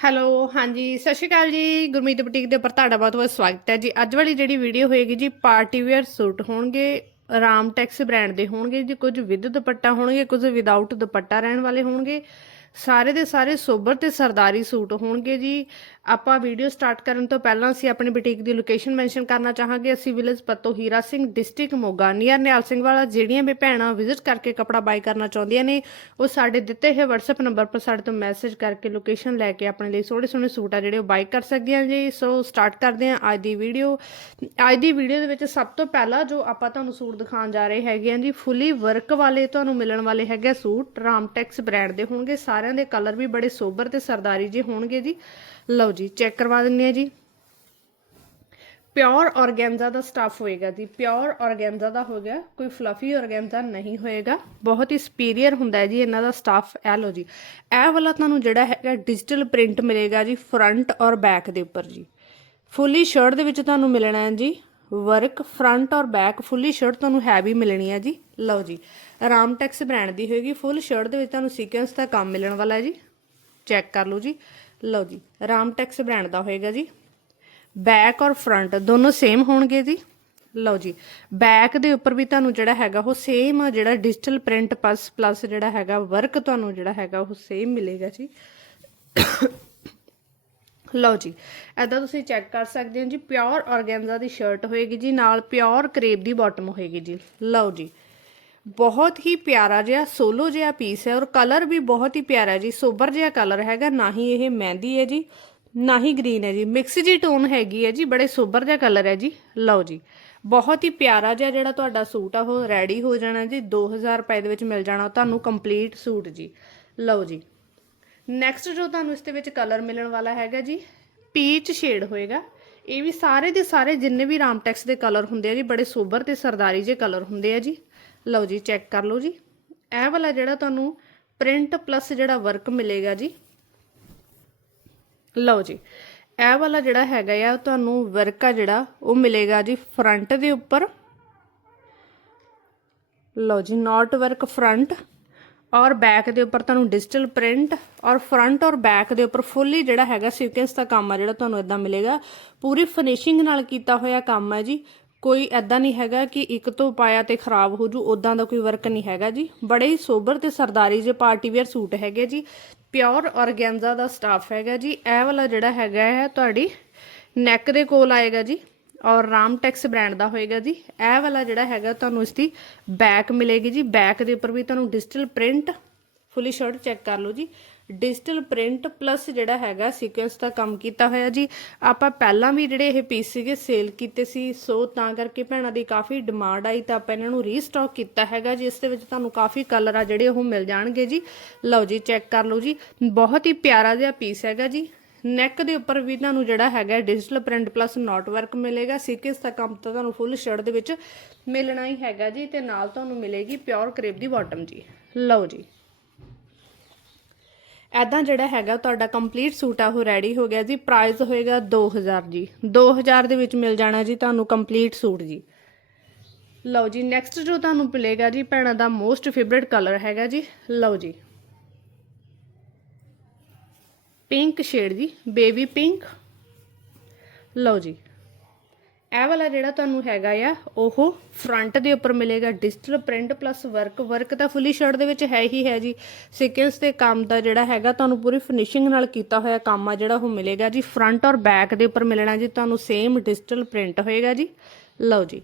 Hello, ਹਾਂਜੀ, ਸਤਿ ਸ਼੍ਰੀ ਅਕਾਲ ਜੀ। ਗੁਰਮੀਤ ਬੁਟੀਕ ਦੇ ਉੱਪਰ ਤੁਹਾਡਾ ਬਹੁਤ ਬਹੁਤ ਸਵਾਗਤ ਹੈ ਜੀ। ਅੱਜ ਵਾਲੀ ਜਿਹੜੀ ਵੀਡੀਓ ਹੋਏਗੀ ਜੀ, ਪਾਰਟੀ ਵੇਅਰ ਸੂਟ ਹੋਣਗੇ, ਰਾਮ ਟੈਕਸ ਬ੍ਰਾਂਡ ਦੇ ਹੋਣਗੇ ਜੀ। ਕੁਝ ਵਿਦ ਦੁਪੱਟਾ ਹੋਣਗੇ, ਕੁਝ ਵਿਦਆਊਟ ਦੁਪੱਟਾ ਰਹਿਣ ਵਾਲੇ ਹੋਣਗੇ। ਸਾਰੇ ਦੇ ਸਾਰੇ ਸੋਬਰ ਤੇ ਸਰਦਾਰੀ ਸੂਟ ਹੋਣਗੇ ਜੀ। ਆਪਾਂ ਵੀਡੀਓ ਸਟਾਰਟ ਕਰਨ ਤੋਂ ਪਹਿਲਾਂ ਅਸੀਂ ਆਪਣੀ ਬੁਟੀਕ ਦੀ ਲੋਕੇਸ਼ਨ ਮੈਂਸ਼ਨ ਕਰਨਾ ਚਾਹਾਂਗੇ। ਅਸੀਂ village Patto Hira Singh district Moga near Nihal Singh Wala, ਜਿਹੜੀਆਂ ਵੀ ਭੈਣਾਂ ਵਿਜ਼ਿਟ ਕਰਕੇ ਕਪੜਾ ਬਾਈ ਕਰਨਾ ਚਾਹੁੰਦੀਆਂ ਨੇ, ਉਹ ਸਾਡੇ ਦਿੱਤੇ ਹੋਏ WhatsApp ਨੰਬਰ ਪਰ ਸਾਡੇ ਤੋਂ ਮੈਸੇਜ ਕਰਕੇ ਲੋਕੇਸ਼ਨ ਲੈ ਕੇ ਆਪਣੇ ਲਈ ਸੋਹਣੇ ਸੋਹਣੇ ਸੂਟ ਆ ਜਿਹੜੇ ਉਹ ਬਾਈ ਕਰ ਸਕਦੀਆਂ ਜੀ। ਸੋ ਸਟਾਰਟ ਕਰਦੇ ਹਾਂ ਅੱਜ ਦੀ ਵੀਡੀਓ ਅੱਜ ਦੀ ਵੀਡੀਓ ਦੇ ਵਿੱਚ ਸਭ ਤੋਂ ਪਹਿਲਾਂ ਜੋ ਆਪਾਂ ਤੁਹਾਨੂੰ ਸੂਟ ਦਿਖਾਉਣ ਜਾ ਰਹੇ ਹੈਗੇ ਆ ਜੀ, ਫੁੱਲੀ ਵਰਕ ਵਾਲੇ, ਤੁਹਾਨੂੰ ਮਿਲਣ ਵਾਲੇ ਹੈਗੇ ਸੂਟ। ਰਾਮਟੈਕਸ ਬ੍ਰਾਂਡ ਦੇ ਹੋਣਗੇ। ਸਾਰੇ ਸਾਰਿਆਂ ਦੇ ਕਲਰ ਵੀ ਬੜੇ ਸੋਬਰ ਤੇ ਸਰਦਾਰੀ ਜੇ ਹੋਣਗੇ ਜੀ। ਲਓ ਜੀ ਚੈੱਕ ਕਰਵਾ ਦਿੰਨੇ ਆ ਜੀ। ਪਿਓਰ ਔਰਗੈਂਜ਼ਾ ਦਾ ਸਟਫ ਹੋਏਗਾ ਜੀ। ਪਿਓਰ ਔਰਗੈਂਜ਼ਾ ਦਾ ਹੋ ਕੋਈ ਫਲਫੀ ਔਰਗੈਂਜ਼ਾ ਨਹੀਂ ਹੋਏਗਾ। ਬਹੁਤ ਹੀ ਸੁਪੀਰੀਅਰ ਹੁੰਦਾ ਹੈ ਜੀ ਇਹਨਾਂ ਦਾ ਸਟਫ ਇਹ ਲਓ ਜੀ, ਇਹ ਵਾਲਾ ਤੁਹਾਨੂੰ ਜਿਹੜਾ ਹੈਗਾ ਡਿਜੀਟਲ ਪ੍ਰਿੰਟ ਮਿਲੇਗਾ ਜੀ ਫਰੰਟ ਔਰ ਬੈਕ ਦੇ ਉੱਪਰ ਜੀ। ਫੁੱਲੀ ਸ਼ਰਟ ਦੇ ਵਿੱਚ ਤੁਹਾਨੂੰ ਮਿਲਣਾ ਹੈ ਜੀ। ਵਰਕ ਫਰੰਟ ਔਰ ਬੈਕ ਫੁੱਲੀ ਸ਼ਰਟ ਤੁਹਾਨੂੰ ਹੈਵੀ ਮਿਲਣੀ ਹੈ ਜੀ। ਲਓ ਜੀ ਰਾਮਟੈਕਸ ਬ੍ਰਾਂਡ ਦੀ ਹੋਏਗੀ, ਫੁੱਲ ਸ਼ਰਟ ਦੇ ਵਿੱਚ ਤੁਹਾਨੂੰ ਸੀਕੁਐਂਸ ਦਾ ਕੰਮ ਮਿਲਣ ਵਾਲਾ ਹੈ ਜੀ। ਚੈੱਕ ਕਰ ਲਓ ਜੀ। ਲਓ ਜੀ ਰਾਮਟੈਕਸ ਬ੍ਰਾਂਡ ਦਾ ਹੋਏਗਾ ਜੀ। ਬੈਕ ਔਰ ਫਰੰਟ ਦੋਨੋਂ ਸੇਮ ਹੋਣਗੇ ਜੀ। ਲਓ ਜੀ, ਬੈਕ ਦੇ ਉੱਪਰ ਵੀ ਤੁਹਾਨੂੰ ਜਿਹੜਾ ਹੈਗਾ ਉਹ ਸੇਮ ਜਿਹੜਾ ਡਿਜੀਟਲ ਪ੍ਰਿੰਟ ਪਲੱਸ ਪਲੱਸ ਜਿਹੜਾ ਹੈਗਾ ਵਰਕ ਤੁਹਾਨੂੰ ਜਿਹੜਾ ਹੈਗਾ ਉਹ ਸੇਮ ਮਿਲੇਗਾ ਜੀ। ਲਓ ਜੀ ਐਦਾਂ ਤੁਸੀਂ ਚੈੱਕ ਕਰ ਸਕਦੇ ਹੋ ਜੀ ਪਿਓਰ ਔਰਗੈਂਜ਼ਾ ਦੀ ਸ਼ਰਟ ਹੋਏਗੀ ਜੀ, ਨਾਲ ਪਿਓਰ ਕਰੇਪ ਦੀ ਬਾਟਮ ਹੋਏਗੀ ਜੀ। ਲਓ ਜੀ, ਬਹੁਤ ਹੀ ਪਿਆਰਾ ਜਿਹਾ ਸੋਲੋ ਜਿਹਾ ਪੀਸ ਹੈ ਔਰ ਕਲਰ ਵੀ ਬਹੁਤ ਹੀ ਪਿਆਰਾ ਜੀ ਸੋਬਰ ਜਿਹਾ ਕਲਰ ਹੈਗਾ, ਨਾ ਹੀ ਇਹ ਮਹਿੰਦੀ ਹੈ ਜੀ, ਨਾ ਹੀ ਗ੍ਰੀਨ ਹੈ ਜੀ। ਮਿਕਸ ਜੀ ਟੋਨ ਹੈਗੀ ਹੈ ਜੀ, ਬੜੇ ਸੋਬਰ ਜਿਹਾ ਕਲਰ ਹੈ ਜੀ। ਲਓ ਜੀ, ਬਹੁਤ ਹੀ ਪਿਆਰਾ ਜਿਹਾ ਜਿਹੜਾ ਤੁਹਾਡਾ ਸੂਟ ਆ, ਉਹ ਰੈਡੀ ਹੋ ਜਾਣਾ ਜੀ 2000 ਰੁਪਏ ਦੇ ਵਿੱਚ ਮਿਲ ਜਾਣਾ ਤੁਹਾਨੂੰ ਕੰਪਲੀਟ ਸੂਟ ਜੀ। ਲਓ ਜੀ ਨੈਕਸਟ ਜੋ ਤੁਹਾਨੂੰ ਇਸ ਦੇ ਵਿੱਚ ਕਲਰ ਮਿਲਣ ਵਾਲਾ ਹੈਗਾ ਜੀ ਪੀਚ ਸ਼ੇਡ ਹੋਏਗਾ। ਇਹ ਵੀ ਸਾਰੇ ਦੇ ਸਾਰੇ ਜਿੰਨੇ ਵੀ ਰਾਮਟੈਕਸ ਦੇ ਕਲਰ ਹੁੰਦੇ ਆ ਜੀ, ਬੜੇ ਸੋਬਰ ਤੇ ਸਰਦਾਰੀ ਜੇ ਕਲਰ ਹੁੰਦੇ ਆ ਜੀ। ਲਓ ਜੀ ਚੈੱਕ ਕਰ ਲਓ ਜੀ। ਇਹ ਵਾਲਾ ਜਿਹੜਾ ਤੁਹਾਨੂੰ ਪ੍ਰਿੰਟ ਪਲੱਸ ਜਿਹੜਾ ਵਰਕ ਮਿਲੇਗਾ ਜੀ। ਲਓ ਜੀ, ਇਹ ਵਾਲਾ ਜਿਹੜਾ ਹੈਗਾ ਆ, ਤੁਹਾਨੂੰ ਵਰਕ ਆ ਜਿਹੜਾ, ਉਹ ਮਿਲੇਗਾ ਜੀ ਫਰੰਟ ਦੇ ਉੱਪਰ। ਲਓ ਜੀ ਨਾਟ ਵਰਕ ਫਰੰਟ ਔਰ ਬੈਕ ਦੇ ਉੱਪਰ ਤੁਹਾਨੂੰ ਡਿਜੀਟਲ ਪ੍ਰਿੰਟ ਔਰ ਫਰੰਟ ਔਰ ਬੈਕ ਦੇ ਉੱਪਰ ਫੁੱਲੀ ਜਿਹੜਾ ਹੈਗਾ ਸੀਕੁਐਂਸ ਦਾ ਕੰਮ ਆ, ਜਿਹੜਾ ਤੁਹਾਨੂੰ ਇਦਾਂ ਮਿਲੇਗਾ। ਪੂਰੀ ਫਿਨਿਸ਼ਿੰਗ ਨਾਲ ਕੀਤਾ ਹੋਇਆ ਕੰਮ ਹੈ ਜੀ। ਕੋਈ ਐਦਾਂ ਨਹੀਂ ਹੈਗਾ ਕਿ ਇੱਕ ਤੋਂ ਪਾਇਆ ਤੇ ਖਰਾਬ ਹੋ ਜੂ ਉਦਾਂ ਦਾ ਕੋਈ ਵਰਕ ਨਹੀਂ ਹੈਗਾ ਜੀ। ਬੜੇ ਹੀ ਸੋਬਰ ਤੇ ਸਰਦਾਰੀ ਜੇ ਪਾਰਟੀ ਵੇਅਰ ਸੂਟ ਹੈਗੇ ਜੀ। ਪਿਓਰ ਔਰਗੈਂਜ਼ਾ ਦਾ ਸਟਾਫ ਹੈਗਾ ਜੀ। ਇਹ ਵਾਲਾ ਜਿਹੜਾ ਹੈਗਾ ਹੈ, ਤੁਹਾਡੀ ਨੈਕ ਦੇ ਕੋਲ ਆਏਗਾ ਜੀ। ਔਰ ਰਾਮਟੈਕਸ ਬ੍ਰਾਂਡ ਦਾ ਹੋਏਗਾ ਜੀ। ਇਹ ਵਾਲਾ ਜਿਹੜਾ ਹੈਗਾ ਤੁਹਾਨੂੰ ਇਸ ਦੀ ਬੈਕ ਮਿਲੇਗੀ ਜੀ। ਬੈਕ ਦੇ ਉੱਪਰ ਵੀ ਤੁਹਾਨੂੰ digital print fully shirt check ਕਰ ਲਓ ਜੀ। ਡਿਜੀਟਲ ਪ੍ਰਿੰਟ ਪਲੱਸ ਜਿਹੜਾ ਹੈਗਾ ਸੀਕੁਐਂਸ ਦਾ ਕੰਮ ਕੀਤਾ ਹੋਇਆ ਜੀ। ਆਪਾਂ ਪਹਿਲਾਂ ਵੀ ਜਿਹੜੇ ਇਹ ਪੀਸ ਸੀਗੇ ਸੇਲ ਕੀਤੇ ਸੀ। ਸੋ ਤਾਂ ਕਰਕੇ ਭੈਣਾਂ ਦੀ ਕਾਫੀ ਡਿਮਾਂਡ ਆਈ ਤਾਂ ਆਪਾਂ ਇਹਨਾਂ ਨੂੰ ਰੀਸਟਾਕ ਕੀਤਾ ਹੈਗਾ ਜੀ। ਇਸ ਦੇ ਵਿੱਚ ਤੁਹਾਨੂੰ ਕਾਫੀ ਕਲਰ ਆ ਜਿਹੜੇ ਉਹ ਮਿਲ ਜਾਣਗੇ ਜੀ। ਲਓ ਜੀ ਚੈੱਕ ਕਰ ਲਓ ਜੀ। ਬਹੁਤ ਹੀ ਪਿਆਰਾ ਜਿਹਾ ਪੀਸ ਹੈਗਾ ਜੀ। ਨੈਕ ਦੇ ਉੱਪਰ ਵੀ ਤੁਹਾਨੂੰ ਜਿਹੜਾ ਹੈਗਾ digital print plus knot work ਮਿਲੇਗਾ। ਸੀਕੁਐਂਸ ਦਾ ਕੰਮ ਤਾਂ ਤੁਹਾਨੂੰ ਫੁੱਲ ਸ਼ਰਟ ਦੇ ਵਿੱਚ ਮਿਲਣਾ ਹੀ ਹੈਗਾ ਜੀ ਤੇ ਨਾਲ ਤੁਹਾਨੂੰ ਮਿਲੇਗੀ ਪਿਓਰ ਕਰੇਪ ਦੀ ਬਾਟਮ ਜੀ। ਲਓ ਜੀ। ਐਦਾਂ ਜਿਹੜਾ ਹੈਗਾ ਤੁਹਾਡਾ ਕੰਪਲੀਟ ਸੂਟ ਆ, ਉਹ ਰੈਡੀ ਹੋ ਗਿਆ ਜੀ। ਪ੍ਰਾਈਸ ਹੋਏਗਾ 2000 ਜੀ। 2000 ਦੇ ਵਿੱਚ ਮਿਲ ਜਾਣਾ ਜੀ ਤੁਹਾਨੂੰ ਕੰਪਲੀਟ ਸੂਟ ਜੀ। ਲਓ ਜੀ ਨੈਕਸਟ ਜੋ ਤੁਹਾਨੂੰ ਮਿਲੇਗਾ ਜੀ, ਭੈਣਾਂ ਦਾ ਮੋਸਟ ਫੇਵਰਿਟ ਕਲਰ ਹੈਗਾ ਜੀ। ਲਓ ਜੀ। ਪਿੰਕ ਸ਼ੇਡ ਜੀ ਬੇਬੀ ਪਿੰਕ। ਲਓ ਜੀ, ਇਹ ਵਾਲਾ ਜਿਹੜਾ ਤੁਹਾਨੂੰ ਹੈਗਾ ਆ, ਉਹ ਫਰੰਟ ਦੇ ਉੱਪਰ ਮਿਲੇਗਾ digital print plus work work ਤਾਂ ਫੁੱਲੀ ਸ਼ਰਟ ਦੇ ਵਿੱਚ ਹੈ ਹੀ ਹੈ ਜੀ। ਸੀਕੁਐਂਸ ਦੇ ਕੰਮ ਦਾ ਜਿਹੜਾ ਹੈਗਾ, ਤੁਹਾਨੂੰ ਪੂਰੀ ਫਿਨਿਸ਼ਿੰਗ ਨਾਲ ਕੀਤਾ ਹੋਇਆ ਕੰਮ ਆ ਜਿਹੜਾ, ਉਹ ਮਿਲੇਗਾ ਜੀ ਫਰੰਟ ਔਰ ਬੈਕ ਦੇ ਉੱਪਰ ਮਿਲਣਾ ਜੀ, ਤੁਹਾਨੂੰ ਸੇਮ ਡਿਜੀਟਲ ਪ੍ਰਿੰਟ ਹੋਏਗਾ ਜੀ। ਲਓ ਜੀ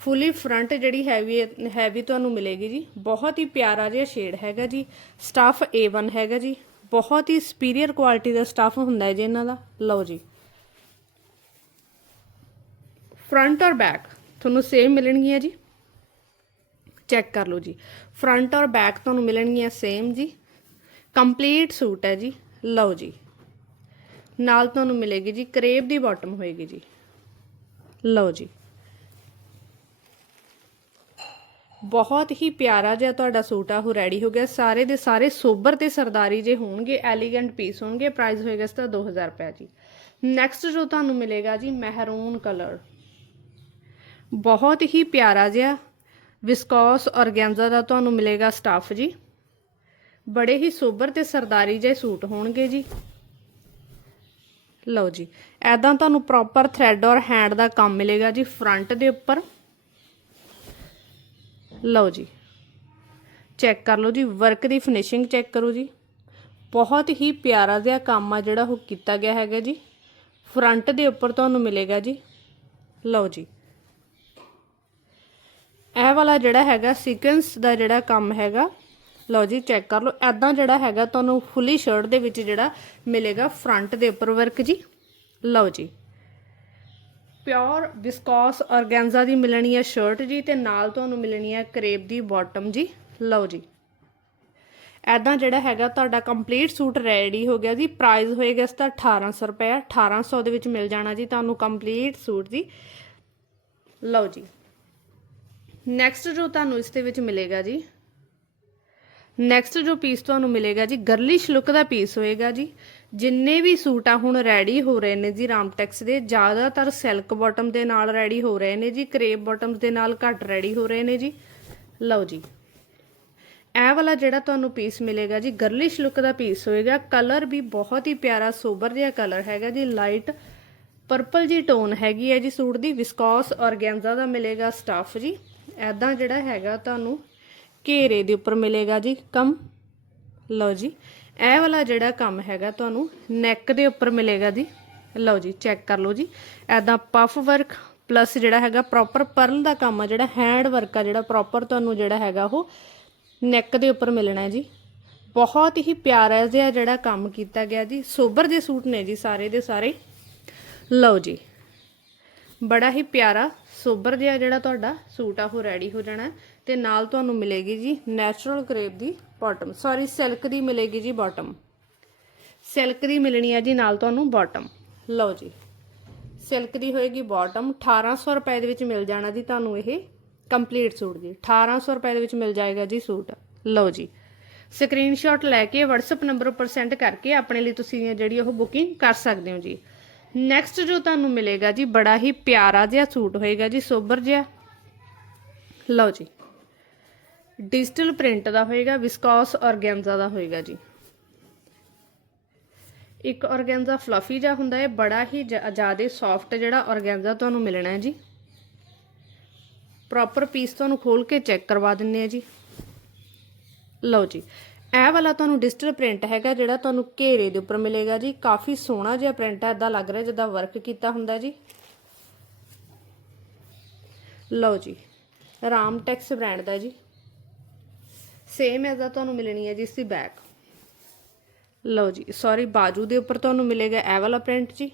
ਫੁੱਲੀ ਫਰੰਟ ਜਿਹੜੀ ਹੈਵੀ ਹੈਵੀ ਤੁਹਾਨੂੰ ਮਿਲੇਗੀ ਜੀ। ਬਹੁਤ ਹੀ ਪਿਆਰਾ ਜਿਹਾ ਸ਼ੇਡ ਹੈਗਾ ਜੀ। ਸਟਫ A1 ਹੈਗਾ ਜੀ। ਬਹੁਤ ਹੀ ਸੁਪੀਰੀਅਰ ਕੁਆਲਿਟੀ ਦਾ ਸਟਫ ਹੁੰਦਾ ਹੈ ਜੀ ਇਹਨਾਂ ਦਾ। ਲਓ ਜੀ। ਫਰੰਟ ਔਰ ਬੈਕ ਤੁਹਾਨੂੰ ਸੇਮ ਮਿਲਣਗੀਆਂ ਜੀ। ਚੈੱਕ ਕਰ ਲਓ ਜੀ। ਫਰੰਟ ਔਰ ਬੈਕ ਤੁਹਾਨੂੰ ਮਿਲਣਗੀਆਂ ਸੇਮ ਜੀ। ਕੰਪਲੀਟ ਸੂਟ ਹੈ ਜੀ। ਲਓ ਜੀ। ਨਾਲ ਤੁਹਾਨੂੰ ਮਿਲੇਗੀ ਜੀ ਕਰੇਬ ਦੀ ਬਾਟਮ ਹੋਏਗੀ ਜੀ। ਲਓ ਜੀ। ਬਹੁਤ ਹੀ ਪਿਆਰਾ ਜਿਹਾ ਤੁਹਾਡਾ ਸੂਟ ਆ, ਉਹ ਰੈਡੀ ਹੋ ਗਿਆ। ਸਾਰੇ ਦੇ ਸਾਰੇ ਸੋਬਰ ਤੇ ਸਰਦਾਰੀ ਜੇ ਹੋਣਗੇ ਐਲੀਗੈਂਟ ਪੀਸ ਹੋਣਗੇ ਪ੍ਰਾਈਸ ਹੋਏਗਾ ਇਸ ਦਾ 2000 ਰੁਪਏ ਜੀ। ਨੈਕਸਟ ਜੋ ਤੁਹਾਨੂੰ ਮਿਲੇਗਾ ਜੀ, ਮਹਿਰੂਨ ਕਲਰ ਬਹੁਤ ਹੀ ਪਿਆਰਾ ਜਿਹਾ ਵਿਸਕੋਸ ਔਰਗੈਂਜ਼ਾ ਦਾ ਤੁਹਾਨੂੰ ਮਿਲੇਗਾ ਸਟਾਫ ਜੀ। ਬੜੇ ਹੀ ਸੋਬਰ ਤੇ ਸਰਦਾਰੀ ਜਿਹੇ ਸੂਟ ਹੋਣਗੇ ਜੀ। ਲਓ ਜੀ ਐਦਾਂ ਤੁਹਾਨੂੰ ਪ੍ਰੋਪਰ ਥ੍ਰੈਡ ਔਰ ਹੈਂਡ ਦਾ ਕੰਮ ਮਿਲੇਗਾ ਜੀ ਫਰੰਟ ਦੇ ਉੱਪਰ। ਲਓ ਜੀ। ਚੈੱਕ ਕਰ ਲਓ ਜੀ। ਵਰਕ ਦੀ ਫਿਨਿਸ਼ਿੰਗ ਚੈੱਕ ਕਰੋ ਜੀ। ਬਹੁਤ ਹੀ ਪਿਆਰਾ ਜਿਹਾ ਕੰਮ ਆ ਜਿਹੜਾ ਉਹ ਕੀਤਾ ਗਿਆ ਹੈਗਾ ਜੀ। ਫਰੰਟ ਦੇ ਉੱਪਰ ਤੁਹਾਨੂੰ ਮਿਲੇਗਾ ਜੀ। ਲਓ ਜੀ। ਇਹ ਵਾਲਾ ਜਿਹੜਾ ਹੈਗਾ ਸੀਕੁਐਂਸ ਦਾ ਜਿਹੜਾ ਕੰਮ ਹੈਗਾ, ਲਓ ਜੀ, ਚੈੱਕ ਕਰ ਲਓ। ਐਦਾਂ ਜਿਹੜਾ ਹੈਗਾ ਤੁਹਾਨੂੰ ਫੁੱਲੀ ਸ਼ਰਟ ਦੇ ਵਿੱਚ ਜਿਹੜਾ ਮਿਲੇਗਾ ਫਰੰਟ ਦੇ ਉੱਪਰ ਵਰਕ ਜੀ। ਲਓ ਜੀ। ਪਿਓਰ ਵਿਸਕੋਸ ਔਰਗੈਂਜਾ ਦੀ ਮਿਲਣੀ ਹੈ ਸ਼ਰਟ ਜੀ ਤੇ ਨਾਲ ਤੁਹਾਨੂੰ ਮਿਲਣੀ ਹੈ ਕਰੇਪ ਦੀ ਬਾਟਮ ਜੀ। ਲਓ ਜੀ। ਐਦਾਂ ਜਿਹੜਾ ਹੈਗਾ ਤੁਹਾਡਾ ਕੰਪਲੀਟ ਸੂਟ ਰੈਡੀ ਹੋ ਗਿਆ ਜੀ। ਪ੍ਰਾਈਸ ਹੋਏਗਾ ਇਸ ਦਾ 1800 ਰੁਪਏ। 1800 ਦੇ ਵਿੱਚ ਮਿਲ ਜਾਣਾ ਜੀ ਤੁਹਾਨੂੰ ਕੰਪਲੀਟ ਸੂਟ ਜੀ। ਲਓ ਜੀ। ਨੈਕਸਟ ਜੋ ਤੁਹਾਨੂੰ ਇਸ ਦੇ ਵਿੱਚ ਮਿਲੇਗਾ ਜੀ। ਨੈਕਸਟ ਜੋ ਪੀਸ ਤੁਹਾਨੂੰ ਮਿਲੇਗਾ ਜੀ ਗਰਲਿਸ਼ ਲੁੱਕ ਦਾ ਪੀਸ ਹੋਏਗਾ ਜੀ। ਜਿੰਨੇ ਵੀ ਸੂਟ ਆ ਹੁਣ ਰੈਡੀ ਹੋ ਰਹੇ ਨੇ ਜੀ ਰਾਮਟੈਕਸ ਦੇ, ਜ਼ਿਆਦਾਤਰ ਸਿਲਕ ਬਾਟਮ ਦੇ ਨਾਲ ਰੈਡੀ ਹੋ ਰਹੇ ਨੇ ਜੀ ਕਰੇਪ ਬਾਟਮਸ ਦੇ ਨਾਲ ਘੱਟ ਰੈਡੀ ਹੋ ਰਹੇ ਨੇ ਜੀ। ਲਓ ਜੀ। ਇਹ ਵਾਲਾ ਜਿਹੜਾ ਤੁਹਾਨੂੰ ਪੀਸ ਮਿਲੇਗਾ ਜੀ ਗਰਲਿਸ਼ ਲੁੱਕ ਦਾ ਪੀਸ ਹੋਏਗਾ। ਕਲਰ ਵੀ ਬਹੁਤ ਹੀ ਪਿਆਰਾ, ਸੋਬਰ ਜਿਹਾ ਕਲਰ ਹੈਗਾ ਜੀ ਲਾਈਟ ਪਰਪਲ ਜੀ ਟੋਨ ਹੈਗੀ ਹੈ ਜੀ ਸੂਟ ਦੀ। ਵਿਸਕੋਸ ਔਰਗੈਂਜ਼ਾ ਦਾ ਮਿਲੇਗਾ ਸਟਫ ਜੀ। ਐਦਾਂ ਜਿਹੜਾ ਹੈਗਾ ਤੁਹਾਨੂੰ ਘੇਰੇ ਦੇ ਉੱਪਰ ਮਿਲੇਗਾ ਜੀ, ਕੰਮ। ਲਓ ਜੀ। ਇਹ ਵਾਲਾ ਜਿਹੜਾ ਕੰਮ ਹੈਗਾ ਤੁਹਾਨੂੰ ਨੈਕ ਦੇ ਉੱਪਰ ਮਿਲੇਗਾ ਜੀ। ਲਓ ਜੀ ਚੈੱਕ ਕਰ ਲਓ ਜੀ। ਐਦਾਂ ਪਫ ਵਰਕ ਪਲੱਸ ਜਿਹੜਾ ਹੈਗਾ ਪ੍ਰੋਪਰ ਪਰਲ ਦਾ ਕੰਮ ਆ, ਜਿਹੜਾ ਹੈਂਡ ਵਰਕ ਆ, ਜਿਹੜਾ ਪ੍ਰੋਪਰ ਤੁਹਾਨੂੰ ਜਿਹੜਾ ਹੈਗਾ ਉਹ ਨੈਕ ਦੇ ਉੱਪਰ ਮਿਲਣਾ ਹੈ ਜੀ। ਬਹੁਤ ਹੀ ਪਿਆਰਾ ਜਿਹਾ ਜਿਹੜਾ ਕੰਮ ਕੀਤਾ ਗਿਆ ਜੀ। ਸੋਬਰ ਦੇ ਸੂਟ ਨੇ ਜੀ ਸਾਰੇ ਦੇ ਸਾਰੇ। ਲਓ ਜੀ, ਬੜਾ ਹੀ ਪਿਆਰਾ ਸੋਬਰ ਜਿਹਾ ਜਿਹੜਾ ਤੁਹਾਡਾ ਸੂਟ ਆ, ਉਹ ਰੈਡੀ ਹੋ ਜਾਣਾ। ਤੇ ਨਾਲ ਤੁਹਾਨੂੰ ਮਿਲੇਗੀ ਜੀ ਨੈਚੁਰਲ ਕਰੇਪ ਦੀ ਬਾਟਮ ਸੌਰੀ ਸਿਲਕ ਦੀ ਮਿਲੇਗੀ ਜੀ ਬਾਟਮ ਸਿਲਕ ਦੀ ਮਿਲਣੀ ਹੈ ਜੀ ਨਾਲ ਤੁਹਾਨੂੰ ਬਾਟਮ ਲਓ ਜੀ। ਸਿਲਕ ਦੀ ਹੋਏਗੀ ਬਾਟਮ 1800 ਰੁਪਏ ਦੇ ਵਿੱਚ ਮਿਲ ਜਾਣਾ ਜੀ ਤੁਹਾਨੂੰ ਇਹ ਕੰਪਲੀਟ ਸੂਟ ਜੀ। 1800 ਰੁਪਏ ਦੇ ਵਿੱਚ ਮਿਲ ਜਾਏਗਾ ਜੀ ਸੂਟ। ਲਓ ਜੀ। ਸਕਰੀਨਸ਼ਾਟ ਲੈ ਕੇ WhatsApp ਨੰਬਰ ਉੱਪਰ ਸੈਂਡ ਕਰਕੇ ਆਪਣੇ ਲਈ ਤੁਸੀਂ ਜਿਹੜੀ ਉਹ ਬੁਕਿੰਗ ਕਰ ਸਕਦੇ ਹੋ ਜੀ। ਨੈਕਸਟ ਜੋ ਤੁਹਾਨੂੰ ਮਿਲੇਗਾ ਜੀ ਬੜਾ ਹੀ ਪਿਆਰਾ ਜਿਹਾ ਸੂਟ ਹੋਏਗਾ ਜੀ ਸੋਬਰ ਜਿਹਾ। ਲਓ ਜੀ। ਡਿਜੀਟਲ ਪ੍ਰਿੰਟ ਦਾ ਹੋਏਗਾ ਵਿਸਕੌਸ ਔਰਗੈਂਜ਼ਾ ਦਾ ਹੋਏਗਾ ਜੀ। ਇੱਕ ਔਰਗੈਂਜ਼ਾ ਫਲਫੀ ਜਿਹਾ ਹੁੰਦਾ ਹੈ, ਬੜਾ ਹੀ ਜ਼ਿਆਦਾ ਸੌਫਟ ਜਿਹੜਾ ਔਰਗੈਂਜ਼ਾ ਤੁਹਾਨੂੰ ਮਿਲਣਾ ਹੈ ਜੀ। ਪ੍ਰੋਪਰ ਪੀਸ ਤੁਹਾਨੂੰ ਖੋਲ ਕੇ ਚੈੱਕ ਕਰਵਾ ਦਿੰਨੇ ਆ ਜੀ। ਲਓ ਜੀ, ਇਹ ਵਾਲਾ ਤੁਹਾਨੂੰ ਡਿਜੀਟਲ ਪ੍ਰਿੰਟ ਹੈਗਾ, ਜਿਹੜਾ ਤੁਹਾਨੂੰ ਘੇਰੇ ਦੇ ਉੱਪਰ ਮਿਲੇਗਾ ਜੀ। ਕਾਫੀ ਸੋਹਣਾ ਜਿਹਾ ਪ੍ਰਿੰਟ ਹੈ ਇਦਾਂ ਲੱਗ ਰਿਹਾ ਜਿੱਦਾਂ ਵਰਕ ਕੀਤਾ ਹੁੰਦਾ ਜੀ। ਲਓ ਜੀ, ਰਾਮ ਟੈਕਸ ਬ੍ਰਾਂਡ ਦਾ ਜੀ। ਸੇਮ ਐਜ਼ ਦਾ ਤੁਹਾਨੂੰ ਮਿਲਣੀ ਹੈ ਜੀ ਇਸ ਦੀ ਬੈਕ ਲਓ ਜੀ ਸੌਰੀ ਬਾਜੂ ਦੇ ਉੱਪਰ ਤੁਹਾਨੂੰ ਮਿਲੇਗਾ ਇਹ ਵਾਲਾ ਪ੍ਰਿੰਟ ਜੀ।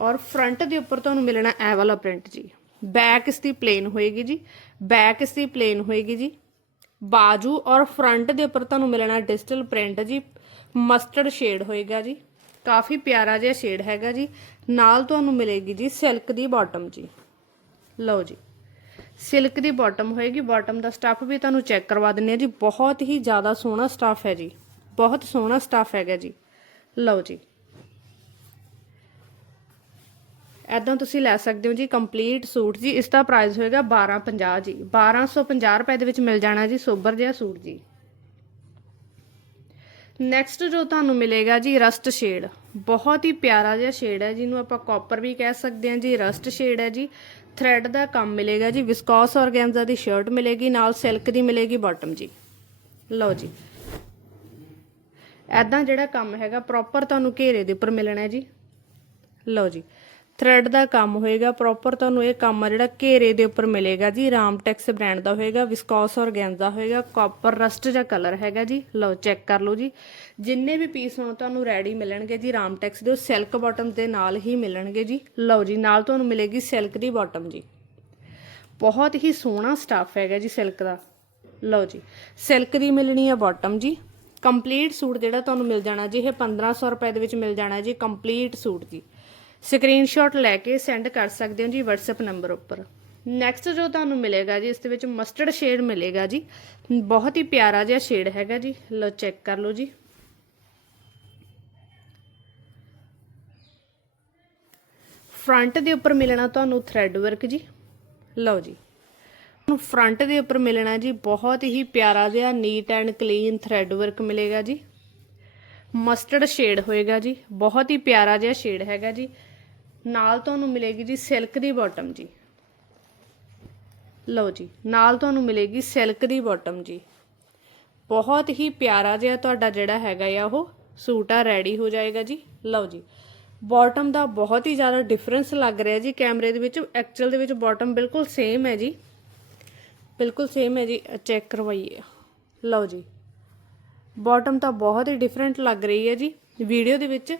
ਔਰ ਫਰੰਟ ਦੇ ਉੱਪਰ ਤੁਹਾਨੂੰ ਮਿਲਣਾ ਇਹ ਵਾਲਾ ਪ੍ਰਿੰਟ ਜੀ। ਬੈਕ ਇਸ ਦੀ ਪਲੇਨ ਹੋਏਗੀ ਜੀ। ਬੈਕ ਇਸ ਦੀ ਪਲੇਨ ਹੋਏਗੀ ਜੀ। ਬਾਜੂ ਔਰ ਫਰੰਟ ਦੇ ਉੱਪਰ ਤੁਹਾਨੂੰ ਮਿਲਣਾ ਡਿਜੀਟਲ ਪ੍ਰਿੰਟ ਜੀ। ਮਸਟਰਡ ਸ਼ੇਡ ਹੋਏਗਾ ਜੀ। ਕਾਫੀ ਪਿਆਰਾ ਜਿਹਾ ਸ਼ੇਡ ਹੈਗਾ ਜੀ। ਨਾਲ ਤੁਹਾਨੂੰ ਮਿਲੇਗੀ ਜੀ ਸਿਲਕ ਦੀ ਬਾਟਮ ਜੀ। ਲਓ ਜੀ। ਸਿਲਕ ਦੀ ਬਾਟਮ ਹੋਏਗੀ। ਬਾਟਮ ਦਾ ਸਟੱਫ ਵੀ ਤੁਹਾਨੂੰ ਚੈੱਕ ਕਰਵਾ ਦਿੰਨੇ ਆ ਜੀ। ਬਹੁਤ ਹੀ ਜ਼ਿਆਦਾ ਸੋਹਣਾ ਸਟੱਫ ਹੈ ਜੀ। ਬਹੁਤ ਸੋਹਣਾ ਸਟੱਫ ਹੈਗਾ ਜੀ। ਲਓ ਜੀ। ਐਦਾਂ ਤੁਸੀਂ ਲੈ ਸਕਦੇ ਹੋ ਜੀ ਕੰਪਲੀਟ ਸੂਟ ਜੀ। ਇਸ ਦਾ ਪ੍ਰਾਈਸ ਹੋਏਗਾ 1250 ਜੀ। 1250 ਰੁਪਏ ਦੇ ਵਿੱਚ ਮਿਲ ਜਾਣਾ ਜੀ ਸੋਬਰ ਜਿਹਾ ਸੂਟ ਜੀ। ਨੈਕਸਟ ਜੋ ਤੁਹਾਨੂੰ ਮਿਲੇਗਾ ਜੀ ਰਸਟ ਸ਼ੇਡ ਬਹੁਤ ਹੀ ਪਿਆਰਾ ਜਿਹਾ ਸ਼ੇਡ ਹੈ। ਜਿਹਨੂੰ ਆਪਾਂ ਕਾਪਰ ਵੀ ਕਹਿ ਸਕਦੇ ਹਾਂ ਜੀ। ਰਸਟ ਸ਼ੇਡ ਹੈ ਜੀ। ਥ੍ਰੈਡ ਦਾ ਕੰਮ ਮਿਲੇਗਾ ਜੀ ਵਿਸਕੋਸ ਔਰਗੈਂਜ਼ਾ ਦੀ ਸ਼ਰਟ ਮਿਲੇਗੀ, ਨਾਲ ਸਿਲਕ ਦੀ ਮਿਲੇਗੀ ਬਾਟਮ ਜੀ। ਲਓ ਜੀ। ਐਦਾਂ ਜਿਹੜਾ ਕੰਮ ਹੈਗਾ ਪ੍ਰੋਪਰ ਤੁਹਾਨੂੰ ਘੇਰੇ ਦੇ ਉੱਪਰ ਮਿਲਣਾ ਹੈ ਜੀ। ਲਓ ਜੀ। ਥ੍ਰੈਡ ਦਾ ਕੰਮ ਹੋਏਗਾ ਪ੍ਰੋਪਰ ਤੁਹਾਨੂੰ ਇਹ ਕੰਮ ਆ ਜਿਹੜਾ ਘੇਰੇ ਦੇ ਉੱਪਰ ਮਿਲੇਗਾ ਜੀ ਰਾਮਟੈਕਸ ਬ੍ਰਾਂਡ ਦਾ ਹੋਏਗਾ ਵਿਸਕੋਸ ਔਰਗੈਂਜ਼ਾ ਹੋਏਗਾ ਕਾਪਰ ਰਸਟ ਜਾਂ ਕਲਰ ਹੈਗਾ ਜੀ, ਲਓ ਚੈੱਕ ਕਰ ਲਓ ਜੀ। ਜਿੰਨੇ ਵੀ ਪੀਸ ਹੁਣ ਤੁਹਾਨੂੰ ਰੈਡੀ ਮਿਲਣਗੇ ਜੀ ਰਾਮਟੈਕਸ ਦੇ, ਉਹ ਸਿਲਕ ਬਾਟਮ ਦੇ ਨਾਲ ਹੀ ਮਿਲਣਗੇ ਜੀ। ਲਓ ਜੀ, ਨਾਲ ਤੁਹਾਨੂੰ ਮਿਲੇਗੀ ਸਿਲਕ ਦੀ ਬਾਟਮ ਜੀ। ਬਹੁਤ ਹੀ ਸੋਹਣਾ ਸਟੱਫ ਹੈਗਾ ਜੀ ਸਿਲਕ ਦਾ। ਲਓ ਜੀ ਸਿਲਕ ਦੀ ਮਿਲਣੀ ਹੈ ਬਾਟਮ ਜੀ। ਕੰਪਲੀਟ ਸੂਟ ਜਿਹੜਾ ਤੁਹਾਨੂੰ ਮਿਲ ਜਾਣਾ ਜੀ, ਇਹ 1500 ਰੁਪਏ ਦੇ ਵਿੱਚ ਮਿਲ ਜਾਣਾ ਜੀ ਕੰਪਲੀਟ ਸੂਟ ਜੀ। ਸਕਰੀਨਸ਼ਾਟ ਲੈ ਕੇ ਸੈਂਡ ਕਰ ਸਕਦੇ ਹੋ ਜੀ WhatsApp ਨੰਬਰ ਉੱਪਰ। ਨੈਕਸਟ ਜੋ ਤੁਹਾਨੂੰ ਮਿਲੇਗਾ ਜੀ, ਇਸ ਦੇ ਵਿੱਚ ਮਸਟਰਡ ਸ਼ੇਡ ਮਿਲੇਗਾ ਜੀ। ਬਹੁਤ ਹੀ ਪਿਆਰਾ ਜਿਹਾ ਸ਼ੇਡ ਹੈਗਾ ਜੀ। ਲਓ ਚੈੱਕ ਕਰ ਲਓ ਜੀ। ਫਰੰਟ ਦੇ ਉੱਪਰ ਮਿਲਣਾ ਤੁਹਾਨੂੰ ਥ੍ਰੈਡ ਵਰਕ ਜੀ। ਲਓ ਜੀ। ਤੁਹਾਨੂੰ ਫਰੰਟ ਦੇ ਉੱਪਰ ਮਿਲਣਾ ਜੀ, ਬਹੁਤ ਹੀ ਪਿਆਰਾ ਜਿਹਾ neat and clean thread work ਮਿਲੇਗਾ ਜੀ। ਮਸਟਰਡ ਸ਼ੇਡ ਹੋਏਗਾ ਜੀ। ਬਹੁਤ ਹੀ ਪਿਆਰਾ ਜਿਹਾ ਸ਼ੇਡ ਹੈਗਾ ਜੀ। ਨਾਲ ਤੁਹਾਨੂੰ ਮਿਲੇਗੀ ਜੀ ਸਿਲਕ ਦੀ ਬਾਟਮ ਜੀ। ਲਓ ਜੀ, ਨਾਲ ਤੁਹਾਨੂੰ ਮਿਲੇਗੀ ਸਿਲਕ ਦੀ ਬਾਟਮ ਜੀ। ਬਹੁਤ ਹੀ ਪਿਆਰਾ ਜਿਹਾ ਤੁਹਾਡਾ ਜਿਹੜਾ ਹੈਗਾ ਆ ਉਹ ਸੂਟ ਆ ਰੈਡੀ ਹੋ ਜਾਏਗਾ ਜੀ। ਲਓ ਜੀ ਬਾਟਮ ਦਾ ਬਹੁਤ ਹੀ ਜ਼ਿਆਦਾ ਡਿਫਰੈਂਸ ਲੱਗ ਰਿਹਾ ਜੀ ਕੈਮਰੇ ਦੇ ਵਿੱਚ। ਐਕਚੁਅਲ ਦੇ ਵਿੱਚ ਬਾਟਮ ਬਿਲਕੁਲ ਸੇਮ ਹੈ ਜੀ। ਬਿਲਕੁਲ ਸੇਮ ਹੈ ਜੀ ਚੈੱਕ ਕਰਵਾਈਏ। ਲਓ ਜੀ ਬਾਟਮ ਤਾਂ ਬਹੁਤ ਹੀ ਡਿਫਰੈਂਟ ਲੱਗ ਰਹੀ ਹੈ ਜੀ। ਵੀਡੀਓ ਦੇ ਵਿੱਚ,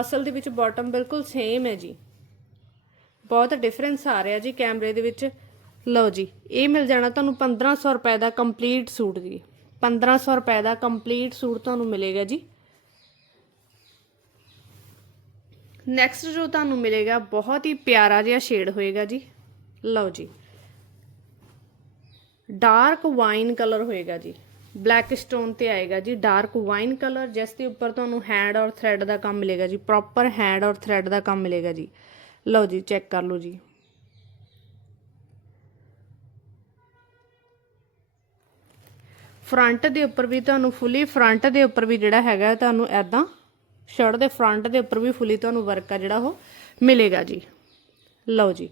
ਅਸਲ ਦੇ ਵਿੱਚ ਬਾਟਮ ਬਿਲਕੁਲ ਸੇਮ ਹੈ ਜੀ। ਬਹੁਤ ਡਿਫਰੈਂਸ ਆ ਰਿਹਾ ਜੀ ਕੈਮਰੇ ਦੇ ਵਿੱਚ। ਲਓ ਜੀ, ਇਹ ਮਿਲ ਜਾਣਾ ਤੁਹਾਨੂੰ 1500 ਰੁਪਏ ਦਾ ਕੰਪਲੀਟ ਸੂਟ ਜੀ। 1500 ਰੁਪਏ ਦਾ ਕੰਪਲੀਟ ਸੂਟ ਤੁਹਾਨੂੰ ਮਿਲੇਗਾ ਜੀ। ਨੈਕਸਟ ਜੋ ਤੁਹਾਨੂੰ ਮਿਲੇਗਾ, ਬਹੁਤ ਹੀ ਪਿਆਰਾ ਜਿਹਾ ਸ਼ੇਡ ਹੋਏਗਾ ਜੀ। ਲਓ ਜੀ ਡਾਰਕ ਵਾਈਨ ਕਲਰ ਹੋਏਗਾ ਜੀ। ਬਲੈਕ ਸਟੋਨ ਤੇ ਆਏਗਾ ਜੀ ਡਾਰਕ ਵਾਈਨ ਕਲਰ ਜਿਸ ਦੇ ਉੱਪਰ ਤੁਹਾਨੂੰ ਹੈਂਡ ਔਰ ਥ੍ਰੈਡ ਦਾ ਕੰਮ ਮਿਲੇਗਾ ਜੀ। ਪ੍ਰੋਪਰ ਹੈਂਡ ਔਰ ਥ੍ਰੈਡ ਦਾ ਕੰਮ ਮਿਲੇਗਾ ਜੀ। ਲਓ ਜੀ ਚੈੱਕ ਕਰ ਲਓ ਜੀ। ਫਰੰਟ ਦੇ ਉੱਪਰ ਵੀ ਤੁਹਾਨੂੰ ਫੁੱਲੀ ਫਰੰਟ ਦੇ ਉੱਪਰ ਵੀ ਜਿਹੜਾ ਹੈਗਾ ਤੁਹਾਨੂੰ ਐਦਾਂ ਸ਼ਰਟ ਦੇ ਫਰੰਟ ਦੇ ਉੱਪਰ ਵੀ ਫੁੱਲੀ ਤੁਹਾਨੂੰ ਵਰਕ ਆ ਜਿਹੜਾ ਉਹ ਮਿਲੇਗਾ ਜੀ। ਲਓ ਜੀ